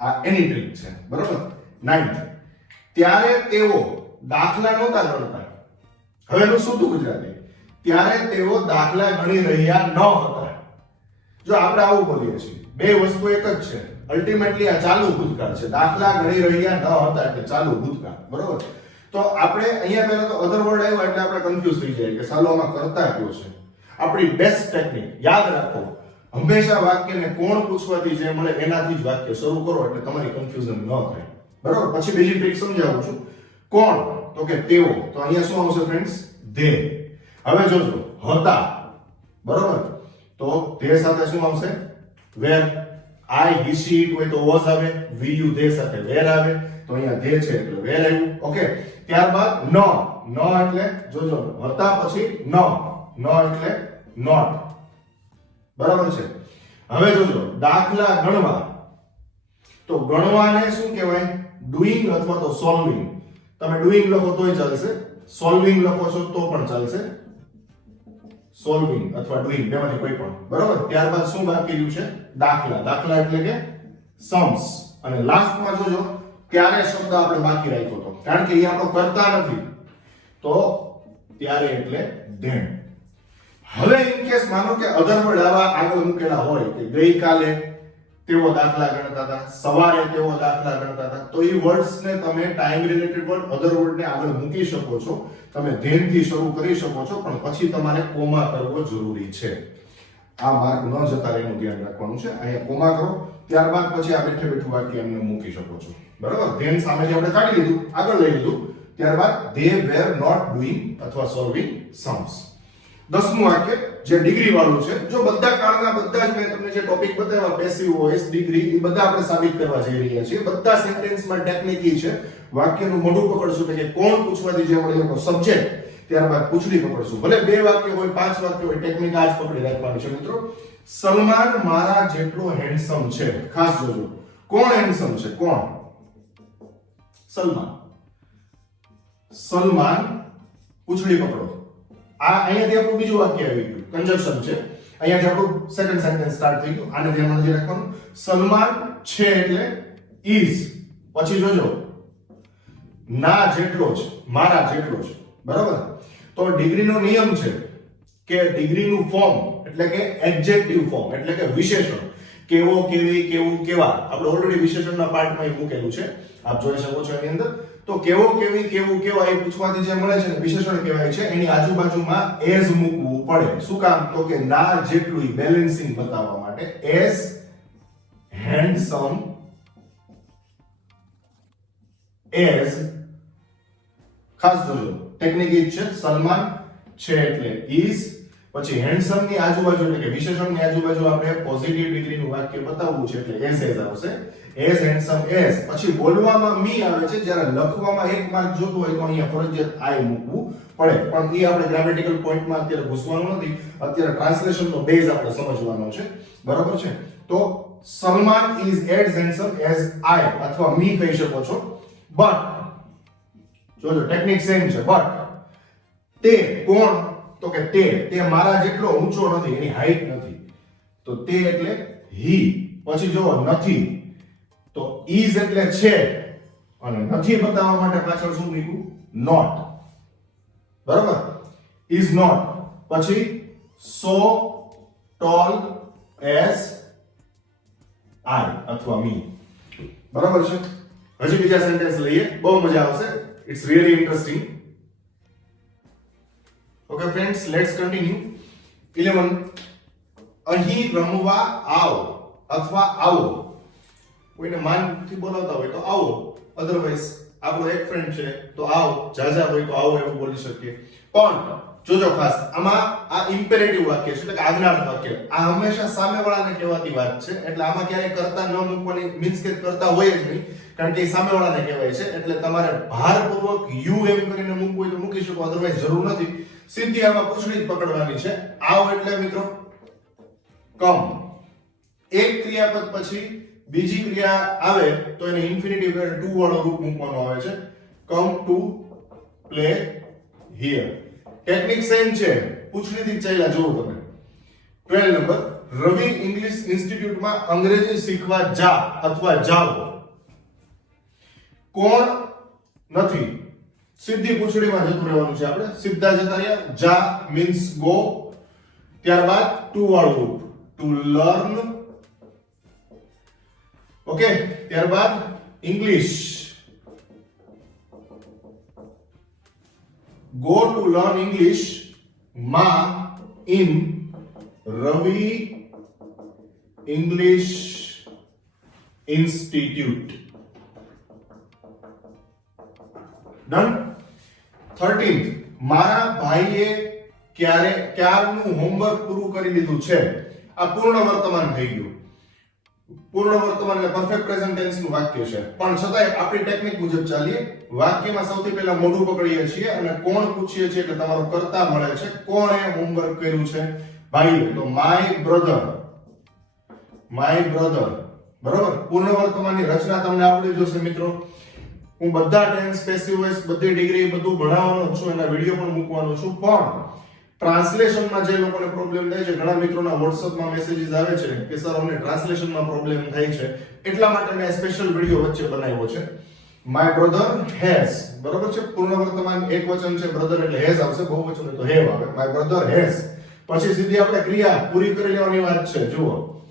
આ એની ટ્રીક છે. બરાબર? 9th, ત્યારે તેઓ દાખલા નહોતા ગણતા. હવે એનું શુદ્ધ ગુજરાતી, ત્યારે તેઓ દાખલા ગણી રહ્યા ન હતા. જો આપણે આવું બોલીએ છીએ, બે વસ્તુ એક જ છે. અલ્ટિમેટલી આ ચાલુ ભૂતકાળ છે. દાખલા ગણી રહ્યા ન હતા એટલે ચાલુ ભૂતકાળ. બરોબર? તો આપણે અહીંયા પહેલા તો અધર વર્ડ આવ્યો એટલે આપણે કન્ફ્યુઝ થઈ જાય કે સાલો આમાં કરતા કયો છે. આપણી બેસ્ટ ટેકનિક યાદ રાખો, હંમેશા વાક્યને કોણ પૂછવાથી જે મળે એનાથી જ વાક્ય શરૂ કરો, એટલે તમારી કન્ફ્યુઝન ન થાય. બરોબર? પછી બીજી ટ્રીક સમજાવું છું. કોણ? તો કે તેઓ. તો અહીંયા શું આવશે ફ્રેન્ડ્સ? ધે. હવે જોજો, હતા. બરોબર? તો ધે સાથે શું આવશે? વેર. આઈ હી શી ઇટ હોય તો વોઝ આવે, વી યુ ધે સાથે વેર આવે, તો અહીંયા ધે છે એટલે વેર આવ્યું. ઓકે, ત્યારબાદ ન એટલે જોજો હતા પછી ન એટલે નોટ. બરાબર છે. હવે જોજો દાખલા ગણવા, તો ગણવાને શું કહેવાય? ડુઈંગ અથવા તો સોલ્વિંગ. તમે ડુઈંગ લખો તોય ચાલશે, સોલ્વિંગ લખો છો તો પણ ચાલશે. સોલ્વિંગ અથવા ડુઈંગ બેમાંથી કોઈ પણ. બરાબર. ત્યારબાદ શું બાકી રહ્યું છે? દાખલા. દાખલા એટલે કે सम्स. અને લાસ્ટમાં જોજો ત્યારે શબ્દ આપણે બાકી રાખ્યો હતો, કારણ કે એ આપણો કરતા નથી, તો ત્યારે એટલે ધેન. હવે ઇન કેસ માનો કે અધર વર્ડ આવા આગળ મૂકેલા હોય કે ગઈકાલે તેઓ દાખલા ગણતા હતા, સવારે તેઓ દાખલા ગણતા હતા, તો એ વર્ડ્સ ને તમે ટાઈમ રિલેટેડ વર્ડ અધર વર્ડ ને આગળ મૂકી શકો છો. તમે ધેન થી શરૂ કરી શકો છો, પણ પછી તમારે કોમા કરવો જરૂરી છે. આ માર્ક ન જતા રહે એનું ધ્યાન રાખવાનું છે. અહીંયા કોમા કરો, ત્યારબાદ પછી આ બેઠે બેઠું વાક્ય એમને મૂકી શકો છો. બરાબર. ધેન સામેથી આપણે કાઢી લીધું, આગળ લઈ લીધું. ત્યારબાદ they were not doing અથવા solving sums. 10મું વાક્ય જે ડિગ્રી વાળું છે. જો બધા કાળના બધા જ મેં તમને જે ટોપિક બતાવ્યા, પેસિવ વોઇસ, ડિગ્રી, એ બધા આપણે સાબિત કરવા જઈ રહ્યા છીએ. બધા સેન્ટેન્સમાં ટેકનિક છે. વાક્યનું મોઢું પકડશું કે કોણ પૂછવાથી જે મળે એનો સબ્જેક્ટ, ત્યારબાદ પૂછડી પકડશું. ભલે 2 વાક્ય હોય, 5 વાક્ય હોય, ટેકનિક આ જ પકડી રાખવાની છે મિત્રો. સલમાન મારા જેટલો હેન્ડસમ છે. ખાસ જોજો, કોણ હેન્ડસમ છે? કોણ? સલમાન. સલમાન પૂછડી પકડો. આ અહીંયાથી આપણું બીજું વાક્ય આવી ગયું, કંજક્શન છે. અહીંયાથી આપણું સેકન્ડ સેન્ટેન્સ સ્ટાર્ટ થઈ ગયું. આને ધ્યાનમાં નથી રાખવાનું. સલમાન છે એટલે ઇઝ, પછી જોજો ના જેટલો જ, મારા જેટલો જ. બરાબર. તો ડિગ્રીનો નિયમ છે કે ડિગ્રીનું ફોર્મ એટલે કે એડજેક્ટિવ ફોર્મ એટલે કે વિશેષણ. કેવો, કેવી, કેવું, કેવા, આપણે ઓલરેડી વિશેષણના પાર્ટમાં એ મૂકેલું છે, આપ જોઈ શકો છો એની અંદર. તો કેવો, કેવી, કેવું, કેવા એ પૂછવાથી જે મળે છે ને વિશેષણ કહેવાય છે. એની આજુબાજુમાં એઝ મૂકવું પડે. શું કામ? તો કે ના જેટલું બેલેન્સિંગ બતાવવા માટે. એઝ હેન્ડસમ એઝ, ખાસ જોજો ટેકનિક ઈ છે. સલમાન છે એટલે ઇઝ, પછી હેન્ડસમ ની આજુબાજુ એટલે કે વિશેષણની આજુબાજુ આપણે પોઝિટિવ ડિગ્રીનું વાક્ય બતાવવું છે એટલે એઝ આવશે. As handsome as. પછી બોલવામાં મી આવે છે, જ્યારે લખવામાં 1 માર્ક જોતો હોય તો અહીંયા ફરજિયાત આઈ મૂકવું પડે. પણ એ આપણે ગ્રામેટિકલ પોઈન્ટમાં અત્યારે ઘૂસવાનું નથી. અત્યારે ટ્રાન્સલેશનનો બેઝ આપણે સમજવાનો છે. બરાબર છે. તો Salman is as handsome as I અથવા મી કહી શકો છો. બટ જોજો ટેકનિક સેમ છે. બટ તે કોણ? તો કે તે મારા જેટલો ઊંચો નથી, એની હાઈટ નથી, તો તે એટલે હી. પછી જો નથી, તો ઇઝ એટલે છે, અને નથી બતાવવા માટે પાછળ શું મૂક્યું? નોટ. બરાબર. Is not. પછી સો ટોલ એઝ આઈ અથવા મી. બરાબર છે. હજી બીજા સેન્ટેન્સ લઈએ, બહુ મજા આવશે. It's really interesting. Okay friends, let's continue. 11. અહીં રમવા આવો અથવા આવો. કોઈને માનથી બોલાવતા હોય તો આવો, અધરવાઇઝ આપણો એક ફ્રેન્ડ છે તો આવો, જાજા હોય તો આવો એવું બોલી શકીએ. પણ જોજો ખાસ આમાં આ ઇમ્પેરેટિવ વાક્ય છે એટલે કે આજ્ઞાર્થ વાક્ય. આ હંમેશા સામેવાળાને કહેવાતી વાત છે, એટલે આમાં ક્યારેય કરતા ન મૂકવાની, મીન્સ કે કરતા હોય જ નહીં, કારણ કે એ સામેવાળાને કહેવાય છે. એટલે તમારે ભારપૂર્વક યુ એમ કરીને મૂકવું હોય તો મૂકી શકો, અધરવાઇઝ જરૂર નથી. સીધી આમાં પૂછડી જ પકડવાની છે. આવ એટલે મિત્રો કમ. એક ક્રિયાપદ પછી બીજી ક્રિયા આવે તો એને ઇન્ફિનિટિવ એટલે ટુ વાળો રૂપ મૂકવાનો આવે છે. Come to play here. Technique same છે, પૂછડીથી ચાલ્યા જોવો તમે. 12 નંબર. રવિ ઇંગ્લિશ ઇન્સ્ટિટ્યૂટમાં અંગ્રેજી શીખવા જા અથવા જાઓ. કોણ નથી? સીધી પૂછડીમાં જતું રહેવાનું છે આપણે. સીધા જતા રહ્યા. જા મીન્સ ગો. ત્યારબાદ ટુ વાળું રૂપ, ટુ લર્ન. ઓકે. ત્યારબાદ English. Go to learn English માં in Ravi English institute. Done. 13th. મારા ભાઈએ ક્યારનું હોમવર્ક પૂરું કરી લીધું છે. આ પૂર્ણ વર્તમાન થઈ ગયું. પૂર્ણ વર્તમાન એટલે પરફેક્ટ પ્રેઝન્ટ ટેન્સ નું વાક્ય છે, પણ છતાંય આપણી ટેકનિક મુજબ ચાલીએ. વાક્યમાં સૌથી પહેલા મોઢું પકડીએ છીએ અને કોણ પૂછીએ છીએ એટલે તમારો કર્તા મળે છે. કોણે હોમવર્ક કર્યું છે? ભાઈએ. તો માય બ્રધર, માય બ્રધર. બરોબર. પૂર્ણ વર્તમાનની રચના તમને આવડી જશે મિત્રો. હું બધા ટેન્સ, પેસિવ વોઇસ, બધી ડિગ્રી બધું ભણાવવાનો છું, એના વિડિયો પણ મૂકવાનો છું, પણ ટ્રાન્સલેશનમાં જે લોકોને પ્રોબ્લેમ થાય છે, ઘણા મિત્રોના WhatsAppમાં મેસેजेस આવે છે કે સર અમને ટ્રાન્સલેશનમાં પ્રોબ્લેમ થાય છે, એટલા માટે મેં સ્પેશિયલ વિડિયો વચ્ચે બનાવ્યો છે. My brother has. બરોબર છે. પૂર્ણ વર્તમાન એક વચન છે, બ્રધર એટલે હેઝ આવશે, બહુવચન હોય તો હેવ આવે. My brother has. પછી સીધી આપણે ક્રિયા પૂરી કરી લેવાની વાત છે. જુઓ,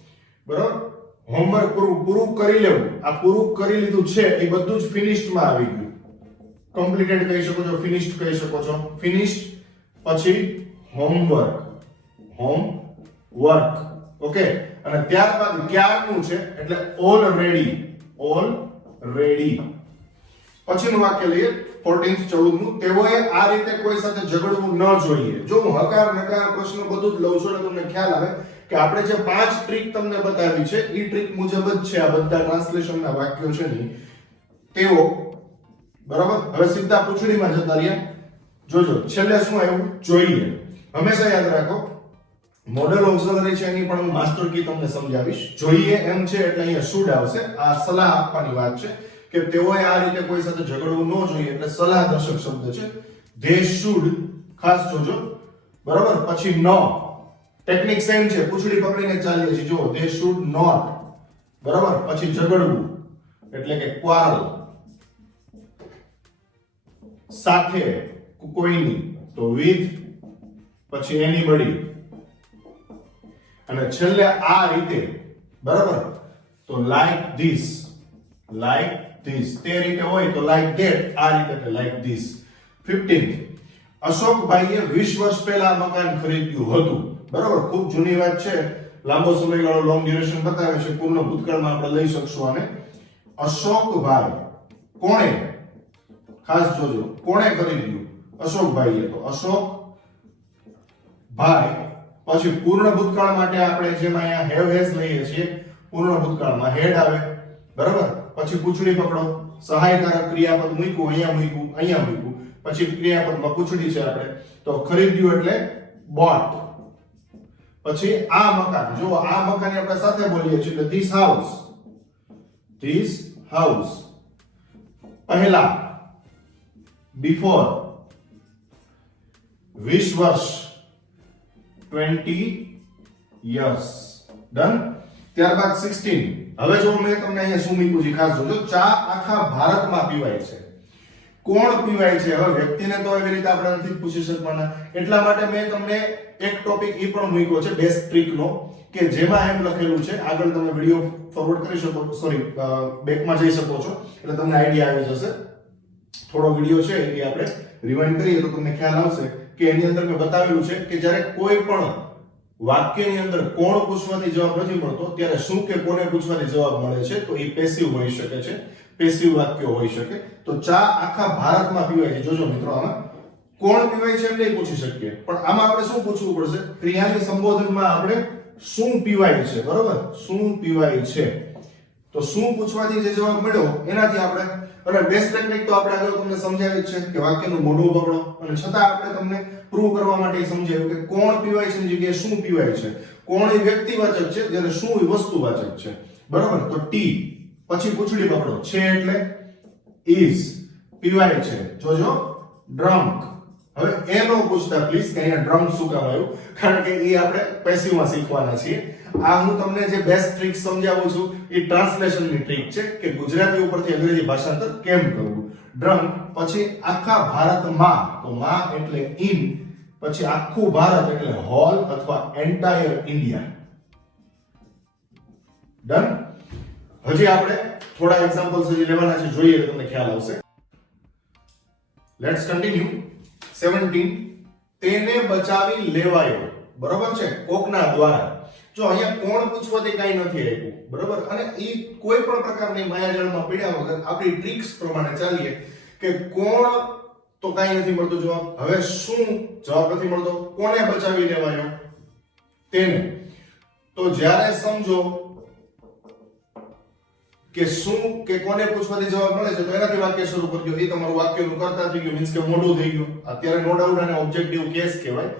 બરોબર. હોમવર્ક પૂરું કરી લેવું. આ પૂરું કરી લીધું છે એ બધું જ ફિનિશ્ડ માં આવી ગયું. કમ્પ્લીટેડ કહી શકો છો, ફિનિશ્ડ કહી શકો છો. ફિનિશ્ડ પછી હોમવર્ક, હોમવર્ક. ઓકે. અને ત્યારબાદ ક્યારનું છે એટલે ઓલરેડી, ઓલરેડી. પછીનું વાક્ય લઈએ 14th 14નું. તેઓએ આ રીતે કોઈ સાથે ઝઘડવું ન જોઈએ. જો હું હકાર નકાર પ્રશ્ન બધું જ લઉં છું એટલે તમને ખ્યાલ આવે કે આપણે જે 5 ટ્રીક તમને બતાવી છે એ ટ્રીક મુજબ જ છે આ બધા ટ્રાન્સલેશનના વાક્યો છે ને તેઓ. બરાબર. હવે સીધા પૂછડીમાં જતા રહ્યા. જોજો છેલ્લે શું આવ્યું? જોઈએ. હંમેશા યાદ રાખો, મોડલ ઓક્ઝિલરી છે એની પણ હું માસ્ટર કી તમને સમજાવીશ. જોઈએ એમ છે એટલે અહીંયા શુડ આવશે. આ સલાહ આપવાની વાત છે કે તેઓએ આ રીતે કોઈ સાથે ઝઘડવું ન જોઈએ એટલે સલાહ દર્શક શબ્દ છે. ધે શુડ, ખાસ જોજો. બરાબર. પછી નો, ટેકનિક સેમ છે, પૂછડી પકડીને ચાલીએ છીએ. જો ધે શુડ નોટ. બરાબર. પછી ઝઘડવું એટલે કે ક્વારલ, સાથે કોઈની તો વિથ, પછી એનીબડી, અને છેલ્લે આ રીતે. બરાબર. તો લાઈક ધીસ, લાઈક ધીસ. તે રીતે હોય તો લાઈક ધેટ, આ રીતે એટલે લાઈક ધીસ. 15th, અશોકભાઈએ 20 વર્ષ પહેલા મકાન ખરીદ્યું હતું. બરાબર. ખૂબ જૂની વાત છે, લાંબો સમયગાળો, લોંગ ડ્યુરેશન બતાવે છે. પૂર્ણ ભૂતકાળમાં આપણે લઈ શકશું આને. અશોકભાઈ, કોણે? ખાસ જોજો, કોણે ખરીદ્યું? અશોકભાઈએ. તો અશોકભાઈ. પછી પૂર્ણ ભૂતકાળ માટે આપણે જેમ અહીંયા હેવ હેઝ લઈએ છીએ, પૂર્ણ ભૂતકાળમાં હેડ આવે. બરાબર. પછી પૂછડી પકડો, સહાયકારક ક્રિયાપદ મૂક્યું, અહીંયા મૂક્યું, અહીંયા મૂક્યું. પછી ક્રિયાપદમાં પૂછડી છે આપણે તો ખરીદ્યું એટલે bought. પછી આ મકાન, જો આ મકાન આપણે સાથે બોલીએ છીએ એટલે this house, this house. પહેલા, before, 20 વર્ષ, 20 years. ડન. ત્યારબાદ 16. હવે જો મેં તમને અહીંયા શું મૂક્યું છે ખાસ જોજો. ચા આખા ભારતમાં પીવાય છે. કોણ પીવાય છે? હવે વ્યક્તિને તો એવી રીતે આપણે નથી પૂછી શકવાના, એટલા માટે મેં તમને એક ટોપિક એ પણ મૂક્યો છે બેસ્ટ ટ્રીકનો, કે જેમાં એમ લખેલું છે. આગળ તમે વિડિયો ફોરવર્ડ કરી શકો, સોરી બેકમાં જઈ શકો છો એટલે તમને આઈડિયા આવી જશે. થોડો વિડિયો છે એ આપણે રિવાઇન્ડ કરીએ તો તમને ખ્યાલ આવશે કે એની અંદર મેં બતાવેલું છે કે જ્યારે કોઈ પણ વાક્યની અંદર કોણ પૂછવાથી જવાબ નથી મળતો ત્યારે શું કે કોને પૂછવાથી જવાબ મળે છે, તો એ પેસિવ હોઈ શકે છે, પેસિવ વાક્યો હોઈ શકે. તો ચા આખા ભારતમાં પીવાય છે. જોજો મિત્રો, આમાં કોણ પીવાય છે એમ નહીં પૂછી શકીએ, પણ આમાં આપણે શું પૂછવું પડશે? ક્રિયાની સંબોધનમાં આપણે શું પીવાય છે. બરોબર. શું પીવાય છે. તો શું પૂછવાથી જે જવાબ મળ્યો એનાથી આપણે, અને બેસ્ટ ટેકનિક તો આપણે આગળ તમને સમજાવી છે કે વાક્યનું મોઢું પકડો, અને છતાં આપણે તમને પ્રૂવ કરવા માટે સમજાવ્યું કે કોણ પીવાય છે ની જગ્યાએ શું પીવાય છે. કોણ એ વ્યક્તિવાચક છે જ્યારે શું એ વસ્તુવાચક છે. બરાબર. તો ટી, પછી પૂછડી પકડો, છે એટલે is, પીવાય છે. જોજો ડ્રંક. હવે એ નો પૂછતા પ્લીઝ કે અહીંયા ડ્રંક શું કામ આવ્યું, કારણ કે એ આપણે પેસિવમાં શીખવાના છીએ. આ હું તમને જે બેસ્ટ ટ્રીક સમજાવું છું એ ટ્રાન્સલેશનની ટ્રીક છે કે ગુજરાતી ઉપરથી અંગ્રેજી ભાષાંતર કેમ કરવું. ડ્રંક, પછી આખા ભારતમાં, તો માં એટલે ઇન, પછી આખું ભારત એટલે હોલ અથવા એન્ટાયર ઇન્ડિયા. ડન. હજી આપણે થોડા એક્ઝામ્પલ્સ હજી લેવાના છે, જોઈએ તો તમને ખ્યાલ આવશે. Let's continue. 17. તેને બચાવી લેવાયો. બરોબર છે, કોકના દ્વારા. જો અહીંયા કોણ પૂછવાથી કઈ નથી આપ્યું. બરોબર. અને ઈ કોઈ પણ પ્રકારની માયાજાળમાં પડ્યા વગર આપણી ટ્રિક્સ પ્રમાણે ચાલીએ કે કોણ તો કઈ નથી મળતો જવાબ. હવે શું જવાબ નથી મળતો? કોને બચાવી લેવાયો? તેને. તો જ્યારે સમજો કે શું કે કોને પૂછવાથી જવાબ મળે છે તો એનાથી વાક્ય શરૂ કરજો. એ તમારું વાક્યનું કરતા થઈ ગયું, મીન્સ કે મોઢું થઈ ગયું. અત્યારે નો ડાઉટ આને ઓબ્જેક્ટિવ કેસ કહેવાય.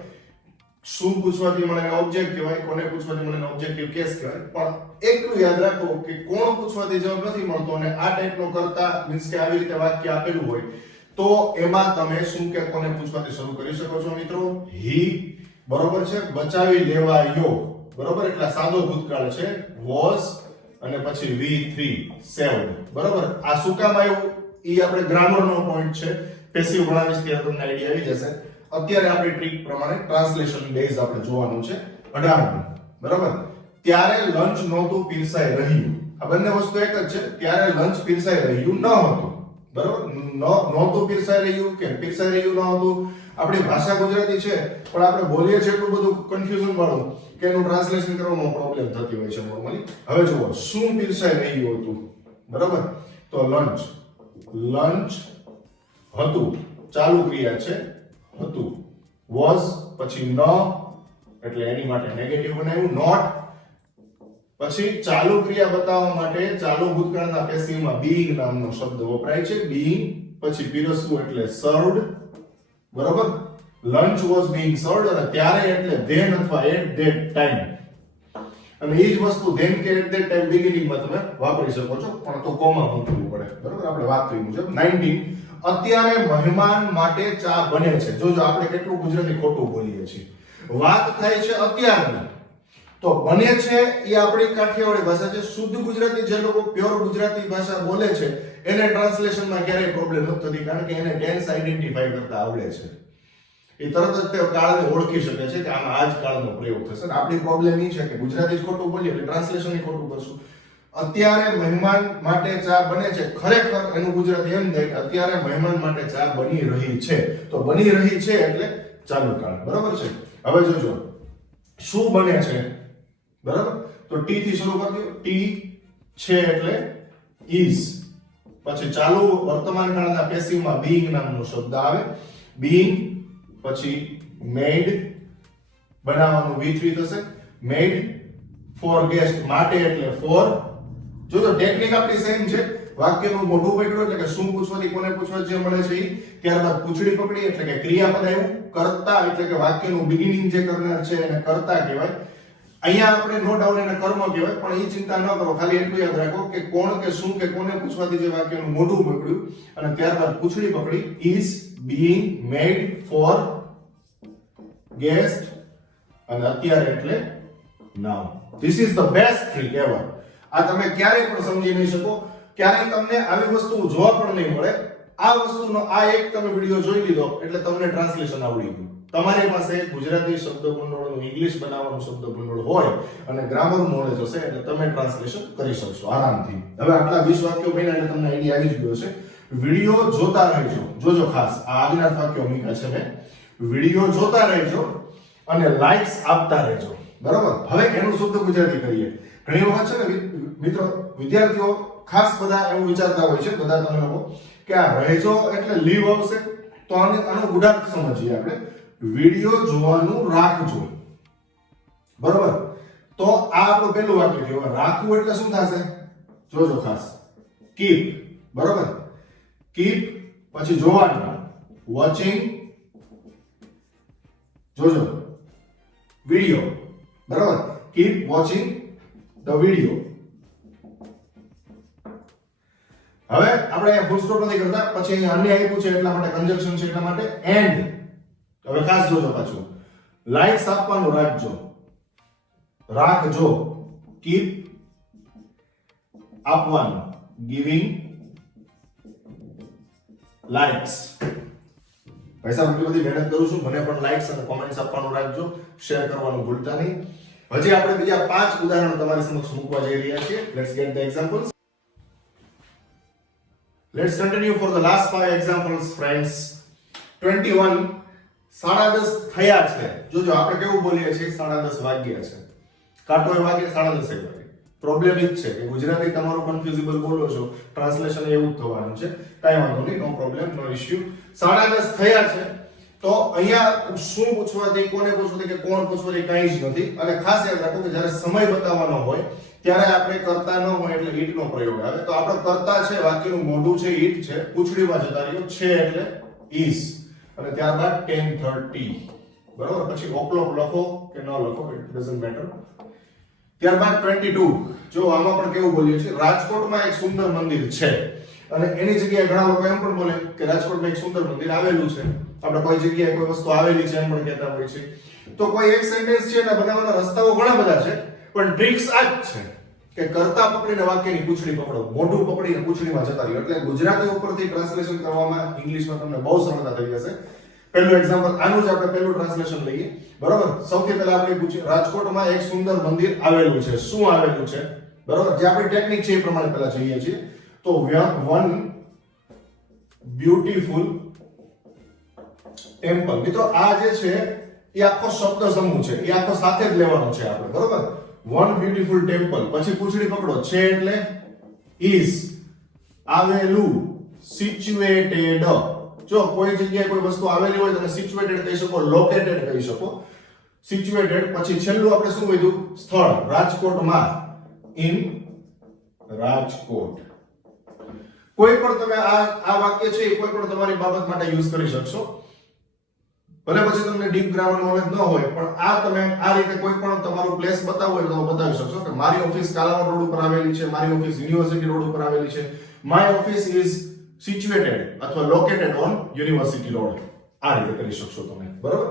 શું પૂછવાથી મળે એને ઓબ્જેક્ટ કહેવાય, કોને પૂછવાથી મળે એને ઓબ્જેક્ટિવ કેસ કહેવાય. પણ એટલું યાદ રાખો કે કોણ પૂછવાથી જવાબ નથી મળતો અને આ ટાઈપનો કરતા મીન્સ કે આવી રીતે વાક્ય આપેલું હોય તો એમાં તમે શું કે કોને પૂછવાથી શરૂ કરી શકો છો મિત્રો. હી બરોબર છે, બચાવી લેવાયો બરોબર, એટલે સાદો ભૂતકાળ છે. વોઝ અને પછી V3 સેવડ બરોબર. આ શું કામ આવ્યું ઈ આપણે ગ્રામરનો પોઈન્ટ છે. પેસિવ ભણાવીશ ત્યારે તમને આઈડિયા આવી જશે. અત્યારે આપણે ટ્રીક પ્રમાણે ટ્રાન્સલેશન બેઝ આપણે જોવાનું છે. 18 બરોબર. ત્યારે લંચ નહોતું પીરસાઈ રહ્યું. આ બંને વસ્તુ એક જ છે. ત્યારે લંચ પીરસાઈ રહ્યું ન હતું બરોબર. નહોતું પીરસાઈ રહ્યું કે પીરસાઈ રહ્યું ન હતું. આપણી ભાષા ગુજરાતી છે પણ આપણે બોલીએ છીએ એટલું બધું કન્ફ્યુઝન વાળું કે એનું ટ્રાન્સલેશન કરવામાં પ્રોબ્લેમ થતી હોય છે નોર્મલી. હવે જુઓ શું પીરસાઈ રહ્યું હતું બરોબર. તો લંચ હતું, ચાલુ ક્રિયા છે હતું. વોઝ પછી ન એટલે એની માટે નેગેટિવ બનાવ્યું. નોટ પછી ચાલુ ક્રિયા બતાવવા માટે ચાલુ ભૂતકાળના પેસિવમાં બીઈંગ નામનો શબ્દ વપરાય છે. બીઈંગ પછી પીરસવું એટલે સર્વડ બરોબર. લંચ વોઝ બીઈંગ સર્વડ અને ત્યારે એટલે ધેન અથવા એટ ધેટ ટાઈમ. અને એ જ વસ્તુ ધેન કે એટ ધેટ ટાઈમ બિગિનિંગમાં તમે વાપરી શકો છો પણ તો કોમા મૂકવું પડે બરોબર. આપણે વાત થઈ મુજબ 19 અત્યારે મહેમાન માટે ચા બને છે. જોજો આપણે કેટલું ગુજરાતી ખોટું બોલીએ છીએ. વાત થાય છે અત્યારની તો બને છે એ આપણી કાઠિયાવાડી ભાષા છે. શુદ્ધ ગુજરાતી જે લોકો પ્યોર ગુજરાતી ભાષા બોલે છે એને ટ્રાન્સલેશનમાં ક્યારેય પ્રોબ્લેમ નથી થતી કારણ કે એને ટેન્સ આઈડેન્ટિફાઈ કરતા આવડે છે. એ તરત જ તે કાળને ઓળખી શકે છે કે આમાં આ જ કાળનો પ્રયોગ થશે. આપણી પ્રોબ્લેમ એ છે કે ગુજરાતી જ ખોટું બોલીએ એટલે ટ્રાન્સલેશન એ ખોટું કરશું. અત્યારે મહેમાન માટે ચા બને છે, ખરેખર એનું ગુજરાતી એમ થાય કે અત્યારે મહેમાન માટે ચા બની રહી છે. તો બની રહી છે એટલે ચાલુ કાળ બરોબર છે. હવે જોજો શું બને છે બરાબર. તો ટી થી શરૂ કરી દો. ટી છે એટલે is. પછી ચાલુ વર્તમાન કાળના પેસિવમાં being નામનો શબ્દ આવે. being પછી made બનાવવાનું V3 થશે. made for guest માટે એટલે for. જો તો ટેકનિક આપણી સેમ છે. વાક્યનું મોઢું પકડો એટલે કે શું પૂછવાથી કોને પૂછવાથી જે મળે છે ઈ. ત્યારબાદ પૂંછડી પકડી એટલે કે ક્રિયાપદ આવ્યું. કર્તા એટલે કે વાક્યનું બિગિનિંગ જે કરનાર છે એને કર્તા કહેવાય. અહીંયા આપણે નો ડાઉટ એને કર્મ કહેવાય પણ એ ચિંતા ન કરો. ખાલી એટલું યાદ રાખો કે કોણ કે શું કે કોને પૂછવાથી જે વાક્યનું મોઢું પકડ્યું અને ત્યારબાદ પૂંછડી પકડી is being made for guest અને અત્યારે એટલે now. This is the best trick ever. આ તમે ક્યારેય પણ સમજી નહીં શકો. ક્યારેય તમને આવી વસ્તુ જોવા પણ નહીં મળે. આ વસ્તુનો આ એક તમે વિડિયો જોઈ લીધો એટલે તમને ટ્રાન્સલેશન આવડી ગયું. તમારી પાસે ગુજરાતી શબ્દભંડોળનું ઇંગ્લિશ બનાવવાનું શબ્દભંડોળ હોય અને ગ્રામરનું નોલેજ હશે એટલે તમે ટ્રાન્સલેશન કરી શકશો આરામથી. હવે આટલા 20 વાક્યો બન્યા એટલે તમને આઈડિયા આવી જ ગયો છે. વિડિયો જોતા રહેજો. જોજો ખાસ આ આજના વાક્યો મૂક્યા છે મેં. વિડિયો જોતા રહેજો અને લાઇક્સ આપતા રહેજો બરાબર. હવે એનું શુદ્ધ ગુજરાતી કરીએ. ઘણી વખત છે ને મિત્રો વિદ્યાર્થીઓ ખાસ બધા એવું વિચારતા હોય છે બધા તમે લોકો કે આ રહેજો એટલે લીવ આવશે. તો આનો ગુડાર્થ સમજીએ આપણે. વિડિયો જોવાનું રાખજો બરોબર. તો આ આપણું પહેલું વાક્ય થયું. રાખવું એટલે શું થશે જોજો ખાસ. કીપ બરોબર. કીપ પછી જોવાનું વોચિંગ. જોજો વિડિયો બરોબર. Keep watching the video. હવે આપણે અહીંયા ફૂલ સ્ટોપ નથી કરતા. પછી અહીંયા અન્ય આપ્યું છે એટલા માટે કન્જક્શન છે એટલા માટે એન્ડ. હવે ખાસ જોજો પાછું. લાઇક્સ આપવાનું રાખજો. કીપ આપવાનું ગિવિંગ લાઇક્સ. ભાઈ સાહેબ એટલી બધી મહેનત કરું છું મને પણ લાઇક્સ અને કોમેન્ટ્સ આપવાનું રાખજો. શેર કરવાનું ભૂલતા નહીં. હજી આપણે બીજા 5 ઉદાહરણો તમારી સમક્ષ મૂકવા જઈ રહ્યા છીએ. Let's get the examples. Let's continue for the last 5 examples friends. 21 10:30 થયા છે. જોજો આપણે કેવું બોલીએ છીએ 10:30 વાગ્યા છે. કાટો એ વાગે 10:30 વાગે. પ્રોબ્લેમ એ જ છે કે ગુજરાતી તમારું કન્ફ્યુઝિબલ બોલો છો ટ્રાન્સલેશન એવું જ થવાનું છે. કાંઈ વાંધો નહીં, નો પ્રોબ્લેમ, નો ઇશ્યુ. 10:30 થયા છે તો અહીંયા શું પૂછવાથી કોને પૂછવાથી કે કોણ પૂછવાથી કાંઈ જ નથી. અને ખાસ યાદ રાખો કે જ્યારે સમય બતાવવાનો હોય ત્યારે આપણે કરતા ન હોય એટલે ઈટ નો પ્રયોગ આવે. તો આપણો કરતા છે, વાક્યનું મોઢું છે ઈટ છે, પૂંછડીમાં જતા રહ્યો છે એટલે is, અને ત્યારબાદ 10:30. બરોબર, પછી o'clock લખો કે ન લખો, ઇટ ડઝન્ટ મેટર. ત્યારબાદ 22. જો આમાં પણ કેવું બોલીએ છીએ, રાજકોટમાં એક સુંદર મંદિર છે, અને એની જગ્યાએ ઘણા લોકો એમ પણ બોલે કે રાજકોટમાં એક સુંદર મંદિર આવેલું છે. આપણે કોઈ જગ્યાએ કોઈ વસ્તુ આવેલી છે એમ પણ કહેતા હોય છે. તો કોઈ એક સેન્ટેન્સ છે એના બનાવવાના રસ્તાઓ ઘણા બધા છે, પણ ટ્રિક્સ આ જ છે કે કરતા પકડીને વાક્યની પૂંછડી પકડો, મોઢું પકડીને પૂંછડીમાં જતા રહ્યો. એટલે ગુજરાતી ઉપરથી ટ્રાન્સલેશન કરવામાં ઇંગ્લિશમાં તમને બહુ સરળતા થઈ જશે. પહેલું એક્ઝામ્પલ આનું જ આપણે પહેલું ટ્રાન્સલેશન લઈએ. બરોબર, સૌથી પહેલા આપણે પૂછીએ રાજકોટમાં એક સુંદર મંદિર આવેલું છે. શું આવેલું છે? બરોબર, જે આપણી ટેકનિક છે એ પ્રમાણે પહેલા જોઈએ છીએ. તો વન બ્યુટીફુલ ટેમ્પલ. મિત્રો આ જે છે એ આખો શબ્દ સમૂહ છે, એ આખો સાથે જ લેવાનો છે આપણે. બરોબર, વન બ્યુટીફુલ ટેમ્પલ, પછી પૂંછડી પકડો, છે એટલે is, આવેલું સિચ્યુએટેડ. જો કોઈ જગ્યાએ કોઈ વસ્તુ આવેલી હોય તો સિચ્યુએટેડ કહી શકો, લોકેટેડ કહી શકો. સિચ્યુએટેડ, પછી છેલ્લું આપણે શું કીધું? સ્થળ, રાજકોટમાં, ઇન રાજકોટ. કોઈ પણ તમે આ વાક્ય છે એ કોઈ પણ તમારી બાબત માટે યુઝ કરી શકશો. ભલે પછી તમને ડીપ ગ્રામર નોલેજ ન હોય, પણ આ તમે આ રીતે કોઈ પણ તમારું પ્લેસ બતાવવું હોય તો બતાવી શકશો કે મારી ઓફિસ કાલાવડ રોડ ઉપર આવેલી છે, મારી ઓફિસ યુનિવર્સિટી રોડ ઉપર આવેલી છે, માય ઓફિસ ઇઝ સિચ્યુએટેડ અથવા લોકેટેડ ઓન યુનિવર્સિટી રોડ. આ રીતે કરી શકશો તમે. બરોબર,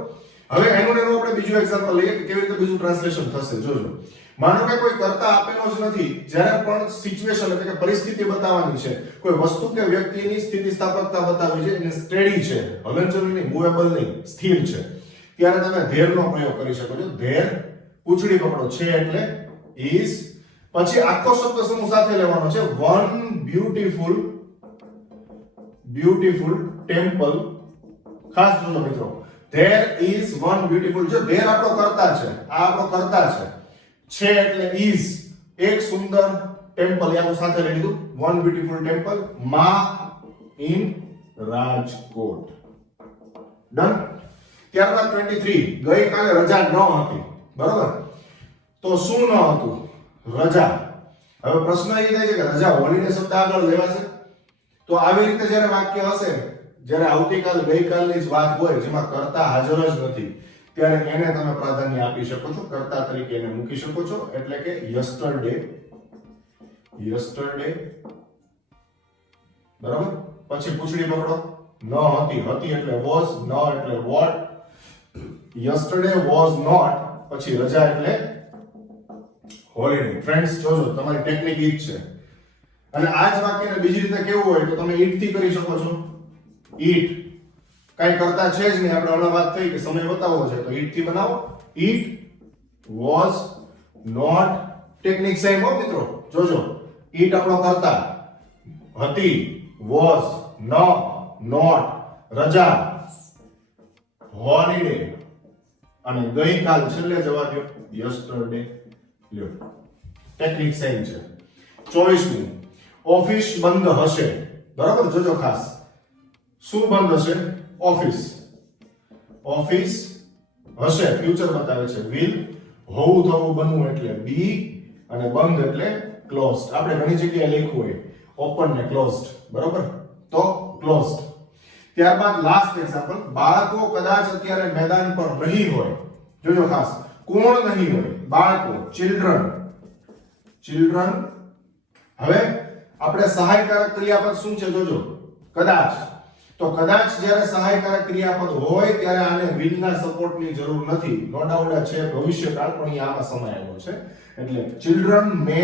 હવે એનું આપણે બીજું એક્ઝામ્પલ લઈએ કે કેવી રીતે બીજું ટ્રાન્સલેશન થશે. જોજો, માનો કે કોઈ કરતા આપેલો જ નથી, જ્યારે પણ સિચ્યુએશન એટલે કે પરિસ્થિતિ બતાવવાની છે, કોઈ વસ્તુ કે વ્યક્તિની સ્થિતિસ્થાપકતા બતાવવી છે, એને સ્ટેડી છે, હલનચલન નહીં, મૂવેબલ નહીં, સ્થિર છે, ત્યારે તમે ધેરનો પ્રયોગ કરી શકો છો. ધેર, પૂંછડી પકડો, છે એટલે is, પછી આખો શબ્દ સમૂહ સાથે લેવાનો છે. One beautiful temple. ખાસ જોજો મિત્રો, there is one beautiful. જો there આપણો કરતા છે, આ આપણો કરતા છે એટલે is, એક સુંદર ટેમ્પલ, યાદ સાથે લઈ લીધું. one beautiful temple માં in રાજકોટ. ડન. ત્યારબાદ 23. ગઈકાલે રજા ન હતી. બરોબર, તો શું ન હતું? રજા. હવે પ્રશ્ન એ થાય છે કે રજા હોલિડે શબ્દ આગળ લેવાશે? તો આવી રીતે જ્યારે વાક્ય હશે, જ્યારે આવતીકાલ ગઈકાલની જ વાત હોય જેમાં કરતા હાજર જ નથી, ત્યારે એને તમે પ્રાધાન્ય આપી શકો છો, કરતા તરીકે એને મૂકી શકો છો. એટલે કે યસ્ટરડે. બરાબર, પછી પૂંછડી પકડો, ન હતી, હતી એટલે was, ન એટલે what, yesterday was not, પછી રજા એટલે હોલિડે. ફ્રેન્ડ્સ જોજો, તમારી ટેકનિક ઈ જ છે. અને આ જ વાક્યને બીજી રીતે કેવું હોય તો તમે ઈટ થી કરી શકો છો. ઈટ કઈ કરતા છે જ નહીં, આપણે હમણાં વાત થઈ કે સમય બતાવવો છે તો ઈટ થી બનાવો. It was not. Technique same હો મિત્રો, જોજો. ઈટ આપણો કરતા, હતી, વોઝ, નોટ, રજા, હોલિડે, અને ગઈકાલ છેલ્લે જવા દો યસ્ટરડે. લ્યો, ટેકનિક સેમ છે. 24મું, ઓફિસ બંધ હશે. બરાબર, જોજો ખાસ. શું બંધ હશે? ઓફિસ. ઓફિસ હશે, ફ્યુચર બતાવે છે. વિલ, હોવું થવું બનવું એટલે બી, અને બંધ એટલે ક્લોઝડ. આપણે ઘણી જગ્યાએ લખ્યું હોય ઓપન ને ક્લોઝડ. બરાબર, તો ક્લોઝડ. ત્યારબાદ લાસ્ટ એક્ઝામ્પલ, બાળકો કદાચ અત્યારે મેદાન પર નહીં હોય. જોજો ખાસ, કોણ નહીં હોય? બાળકો, ચિલ્ડ્રન. હવે આપણે સહાયકારક ક્રિયાપદ શું છે? જોજો, કદાચ. તો કદાચ જ્યારે સહાયકારક ક્રિયાપદ હોય ત્યારે આને will ના સપોર્ટની જરૂર નથી. નો ડાઉટ છે ભવિષ્યકાળ, પણ આમાં સમાયેલો છે. એટલે ચિલ્ડ્રન મે,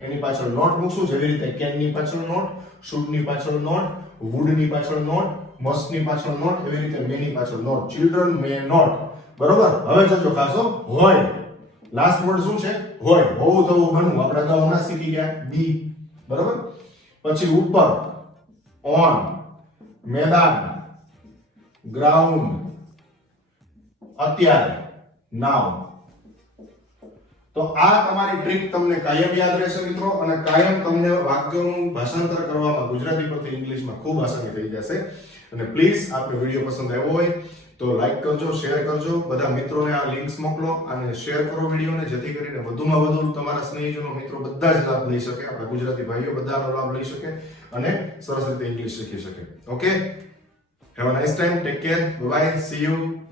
એની પાછળ નોટ મૂકશું, જેવી રીતે કેન ની પાછળ નોટ, શુડ ની પાછળ નોટ, વુડ ની પાછળ નોટ, મસ્ટ ની પાછળ નોટ, એવી રીતે મે ની પાછળ નોટ. Children May not. બરોબર, હવે જોજો ખાસો, હોય. લાસ્ટ વર્ડ શું છે? હોય, હોવું થવું બનવું. આપણે અગાઉ હમણાં શીખી ગયા બી. બરોબર, પછી ઉપર, ઓન, મેદાન, ગ્રાઉન્ડ, અત્યારે, નાવ. તો આ તમારી ટ્રીક તમને કાયમ યાદ રહેશે મિત્રો, અને કાયમ તમને વાક્યોનું ભાષાંતર કરવામાં ગુજરાતી પરથી ઇંગ્લિશમાં ખૂબ આસાની થઈ જશે. અને પ્લીઝ આપને વિડીયો પસંદ આવ્યો હોય તો લાઈક કરજો, શેર કરજો, બધા મિત્રોને આ લિંક્સ મોકલો અને શેર કરો વિડીયોને, જેથી કરીને વધુમાં વધુ તમારા સ્નેહીજનો, મિત્રો બધા જ લાભ લઈ શકે, આપણા ગુજરાતી ભાઈઓ બધાનો લાભ લઈ શકે અને સરસ રીતે ઇંગ્લિશ શીખી શકે. Okay, have a nice time, take care, bye, see you.